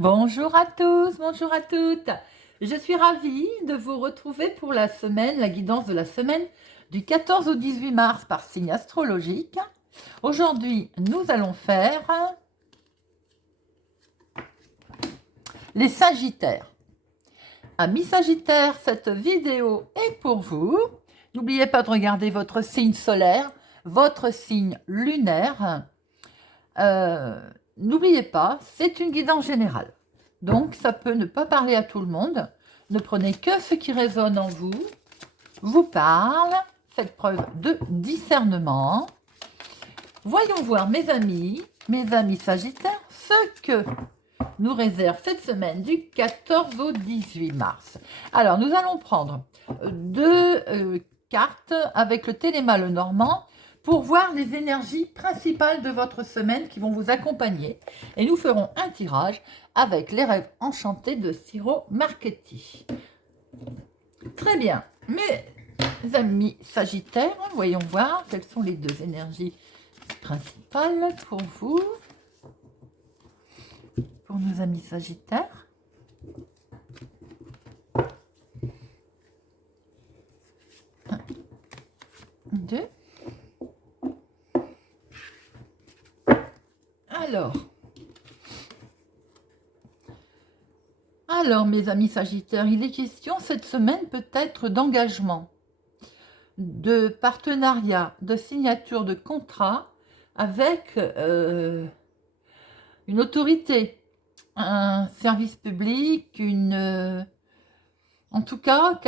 Bonjour à tous, bonjour à toutes. Je suis ravie de vous retrouver pour la semaine, la guidance de la semaine du 14 au 18 mars par signe astrologique. Aujourd'hui, nous allons faire les Sagittaires. Amis Sagittaires, cette vidéo est pour vous. N'oubliez pas de regarder votre signe solaire, votre signe lunaire. N'oubliez pas, c'est une guidance générale. Donc, ça peut ne pas parler à tout le monde. Ne prenez que ce qui résonne en vous, vous parle. Faites preuve de discernement. Voyons voir, mes amis Sagittaires, ce que nous réserve cette semaine du 14 au 18 mars. Alors, nous allons prendre deux cartes avec le Téléma Lenormand pour voir les énergies principales de votre semaine qui vont vous accompagner. Et nous ferons un tirage avec les rêves enchantés de Ciro Marchetti. Très bien. Mes amis Sagittaires, voyons voir quelles sont les deux énergies principales pour vous, pour nos amis Sagittaires. Un, deux. Alors, mes amis Sagittaires, il est question cette semaine peut-être d'engagement, de partenariat, de signature de contrat avec une autorité, un service public, en tout cas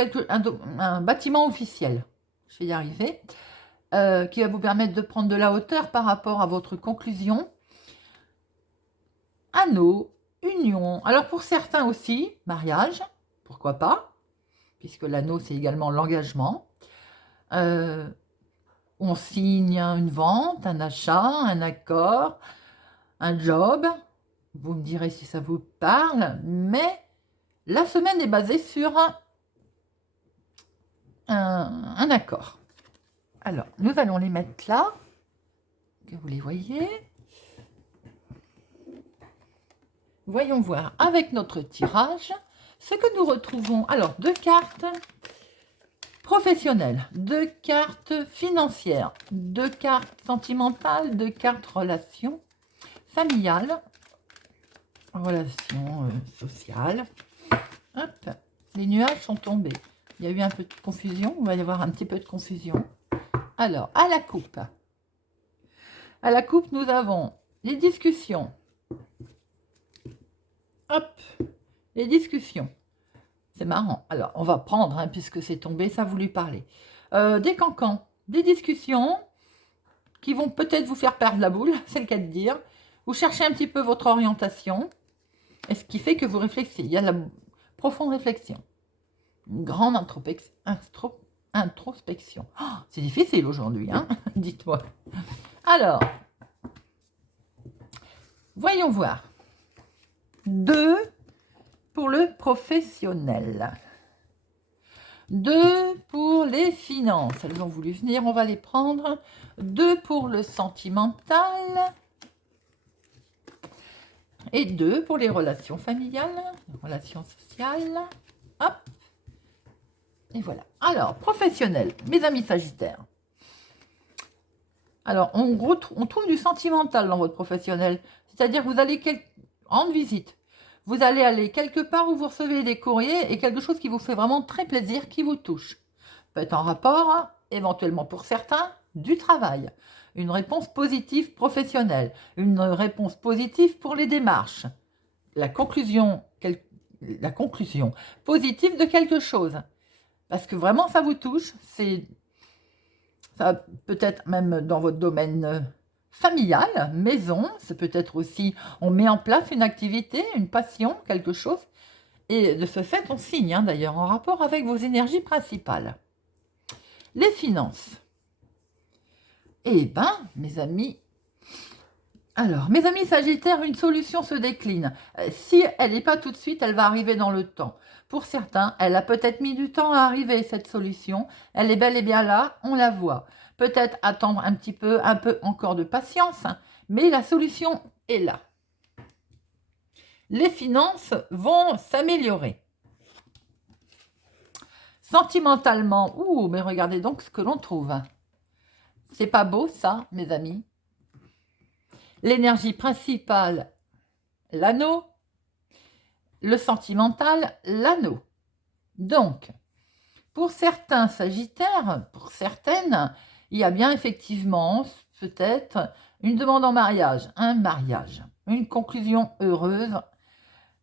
un bâtiment officiel, je vais y arriver, qui va vous permettre de prendre de la hauteur par rapport à votre conclusion. Anneau, union. Alors pour certains aussi, mariage, pourquoi pas, puisque l'anneau c'est également l'engagement. On signe une vente, un achat, un accord, un job. Vous me direz si ça vous parle, mais la semaine est basée sur un accord. Alors, nous allons les mettre là, que vous les voyez. Voyons voir avec notre tirage ce que nous retrouvons. Alors, deux cartes professionnelles, deux cartes financières, deux cartes sentimentales, deux cartes relations familiales, relations sociales. Hop, les nuages sont tombés. Il y a eu un peu de confusion, il va y avoir un petit peu de confusion. Alors, à la coupe. À la coupe, nous avons les discussions. Hop, les discussions. C'est marrant. Alors, on va prendre, hein, puisque c'est tombé, ça vous lui parler. Des cancans, des discussions qui vont peut-être vous faire perdre la boule, c'est le cas de dire. Vous cherchez un petit peu votre orientation, et ce qui fait que vous réfléchissez. Il y a de la profonde réflexion. Une grande introspection. Oh, c'est difficile aujourd'hui, hein. Dites-moi. Alors, voyons voir. 2 pour le professionnel. 2 pour les finances. Elles ont voulu venir, on va les prendre. 2 pour le sentimental. Et 2 pour les relations familiales, les relations sociales. Hop. Et voilà. Alors, professionnel, mes amis Sagittaires. Alors, on trouve du sentimental dans votre professionnel. C'est-à-dire que vous allez rendre visite. Vous allez aller quelque part où vous recevez des courriers et quelque chose qui vous fait vraiment très plaisir, qui vous touche. Peut être en rapport, éventuellement pour certains, du travail. Une réponse positive professionnelle. Une réponse positive pour les démarches. La conclusion positive de quelque chose. Parce que vraiment, ça vous touche. Ça peut-être même dans votre domaine familial, maison, c'est peut-être aussi, on met en place une activité, une passion, quelque chose, et de ce fait, on signe, hein, d'ailleurs, en rapport avec vos énergies principales. Les finances. Eh ben, mes amis, alors, mes amis Sagittaires, une solution se décline. Si elle n'est pas tout de suite, elle va arriver dans le temps. Pour certains, elle a peut-être mis du temps à arriver, cette solution. Elle est bel et bien là, on la voit. Peut-être attendre un peu encore de patience, hein, mais la solution est là. Les finances vont s'améliorer. Sentimentalement, ouh, mais regardez donc ce que l'on trouve. C'est pas beau ça, mes amis? L'énergie principale, l'anneau. Le sentimental, l'anneau. Donc, pour certains Sagittaires, pour certaines, il y a bien effectivement peut-être une demande en mariage, un mariage, une conclusion heureuse,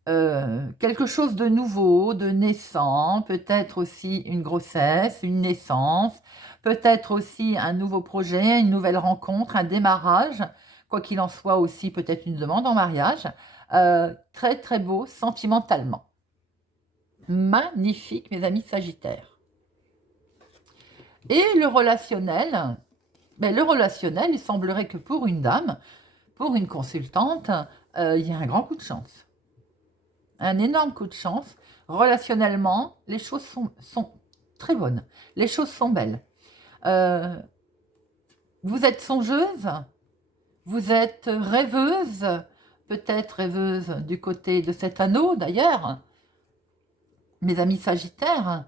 quelque chose de nouveau, de naissant, peut-être aussi une grossesse, une naissance, peut-être aussi un nouveau projet, une nouvelle rencontre, un démarrage, quoi qu'il en soit aussi peut-être une demande en mariage, très très beau sentimentalement. Magnifique mes amis Sagittaires. Et le relationnel, il semblerait que pour une dame, pour une consultante, il y a un grand coup de chance. Un énorme coup de chance. Relationnellement, les choses sont très bonnes. Les choses sont belles. Vous êtes songeuse, vous êtes rêveuse, peut-être rêveuse du côté de cet anneau d'ailleurs. Mes amis Sagittaires,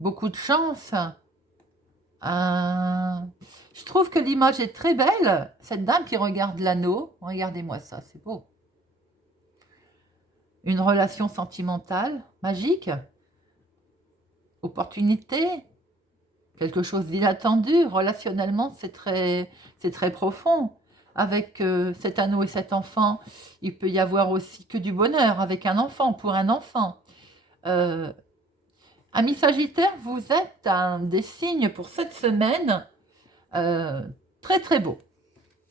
beaucoup de chance. Je trouve que l'image est très belle. Cette dame qui regarde l'anneau, regardez-moi ça, c'est beau. Une relation sentimentale, magique, opportunité, quelque chose d'inattendu. Relationnellement, c'est très profond. Avec cet anneau et cet enfant, il peut y avoir aussi que du bonheur avec un enfant, pour un enfant. Amis Sagittaire, vous êtes un des signes pour cette semaine très très beau,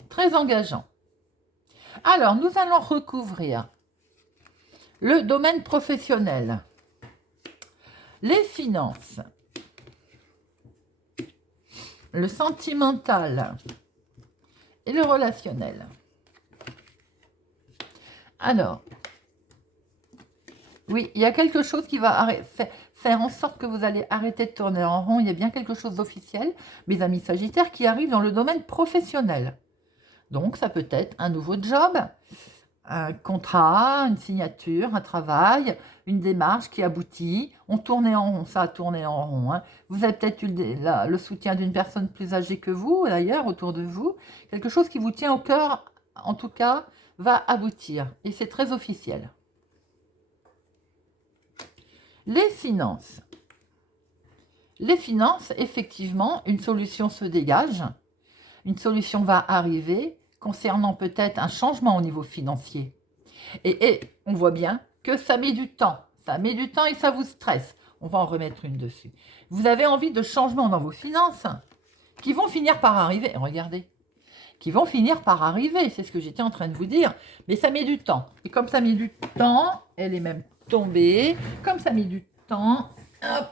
très engageant. Alors, nous allons recouvrir le domaine professionnel, les finances, le sentimental et le relationnel. Alors, oui, il y a quelque chose qui va faire en sorte que vous allez arrêter de tourner en rond. Il y a bien quelque chose d'officiel, mes amis Sagittaires, qui arrive dans le domaine professionnel. Donc, ça peut être un nouveau job, un contrat, une signature, un travail, une démarche qui aboutit. On tournait en rond, ça a tourné en rond. Hein. Vous avez peut-être eu le soutien d'une personne plus âgée que vous, d'ailleurs, autour de vous. Quelque chose qui vous tient au cœur, en tout cas, va aboutir. Et c'est très officiel. Les finances. Les finances, effectivement, une solution se dégage. Une solution va arriver concernant peut-être un changement au niveau financier. Et on voit bien que ça met du temps. Ça met du temps et ça vous stresse. On va en remettre une dessus. Vous avez envie de changements dans vos finances qui vont finir par arriver. Regardez. Qui vont finir par arriver. C'est ce que j'étais en train de vous dire. Mais ça met du temps. Et comme ça met du temps, elle est même tombée. Comme ça met du temps, hop,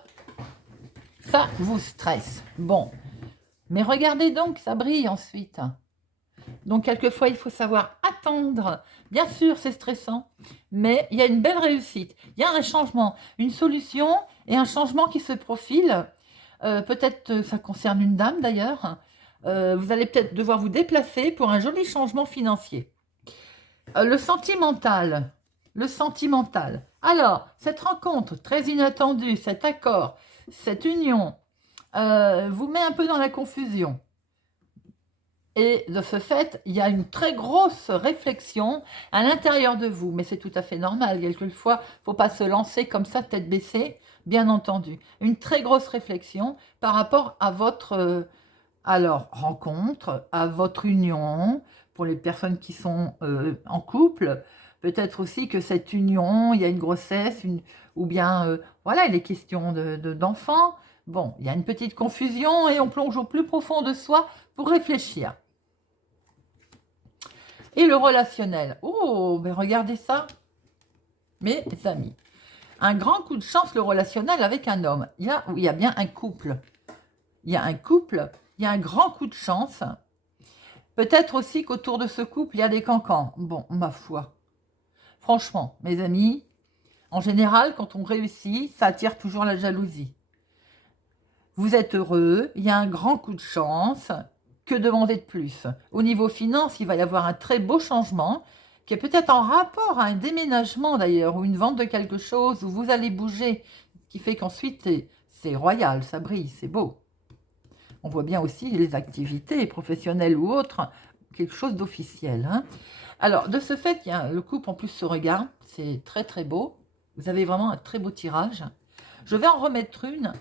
ça vous stresse. Bon. Mais regardez donc, ça brille ensuite. Donc, quelquefois, il faut savoir attendre. Bien sûr, c'est stressant, mais il y a une belle réussite. Il y a un changement, une solution et un changement qui se profile. Peut-être ça concerne une dame d'ailleurs. Vous allez peut-être devoir vous déplacer pour un joli changement financier. Le sentimental. Le sentimental. Alors, cette rencontre très inattendue, cet accord, cette union, vous met un peu dans la confusion. Et de ce fait, il y a une très grosse réflexion à l'intérieur de vous. Mais c'est tout à fait normal. Quelquefois, il ne faut pas se lancer comme ça, tête baissée, bien entendu. Une très grosse réflexion par rapport à votre rencontre, à votre union, pour les personnes qui sont en couple. Peut-être aussi que cette union, il y a une grossesse, ou bien, voilà, il est question d'enfants. Bon, il y a une petite confusion et on plonge au plus profond de soi pour réfléchir. Et le relationnel. Oh, mais regardez ça, mes amis. Un grand coup de chance, le relationnel avec un homme. Il y a bien un couple. Il y a un couple, il y a un grand coup de chance. Peut-être aussi qu'autour de ce couple, il y a des cancans. Bon, ma foi. Franchement, mes amis, en général, quand on réussit, ça attire toujours la jalousie. Vous êtes heureux, il y a un grand coup de chance. Que demander de plus? Au niveau finance, il va y avoir un très beau changement. qui est peut-être en rapport à un déménagement d'ailleurs, ou une vente de quelque chose, où vous allez bouger, qui fait qu'ensuite c'est royal, ça brille, c'est beau. On voit bien aussi les activités professionnelles ou autres, quelque chose d'officiel. Hein. Alors, de ce fait, le couple en plus se regarde, c'est très très beau. Vous avez vraiment un très beau tirage. Je vais en remettre une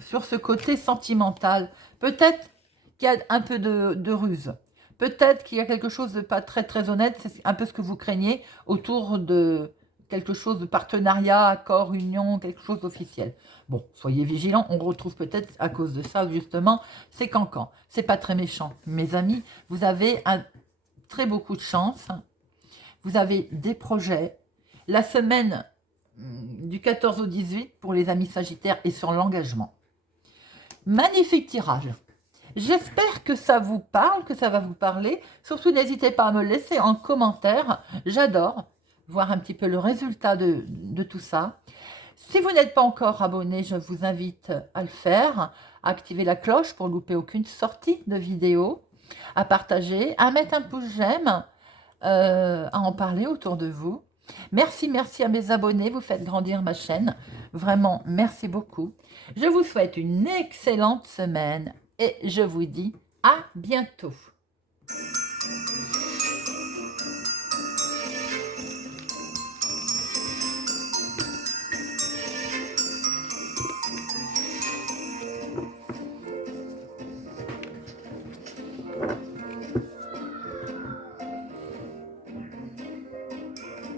sur ce côté sentimental. Peut-être qu'il y a un peu de ruse. Peut-être qu'il y a quelque chose de pas très très honnête. C'est un peu ce que vous craignez autour de quelque chose de partenariat, accord, union, quelque chose d'officiel. Bon, soyez vigilants. On retrouve peut-être à cause de ça justement ces cancans. C'est pas très méchant, mes amis. Vous avez très beaucoup de chance. Vous avez des projets. La semaine du 14 au 18 pour les amis sagittaires et sur l'engagement. Magnifique tirage. J'espère que ça vous parle, que ça va vous parler. Surtout, n'hésitez pas à me laisser en commentaire. J'adore voir un petit peu le résultat de tout ça. Si vous n'êtes pas encore abonné, je vous invite à le faire, à activer la cloche pour louper aucune sortie de vidéo, à partager, à mettre un pouce j'aime, à en parler autour de vous. Merci, merci à mes abonnés, vous faites grandir ma chaîne. Vraiment, merci beaucoup. Je vous souhaite une excellente semaine et je vous dis à bientôt.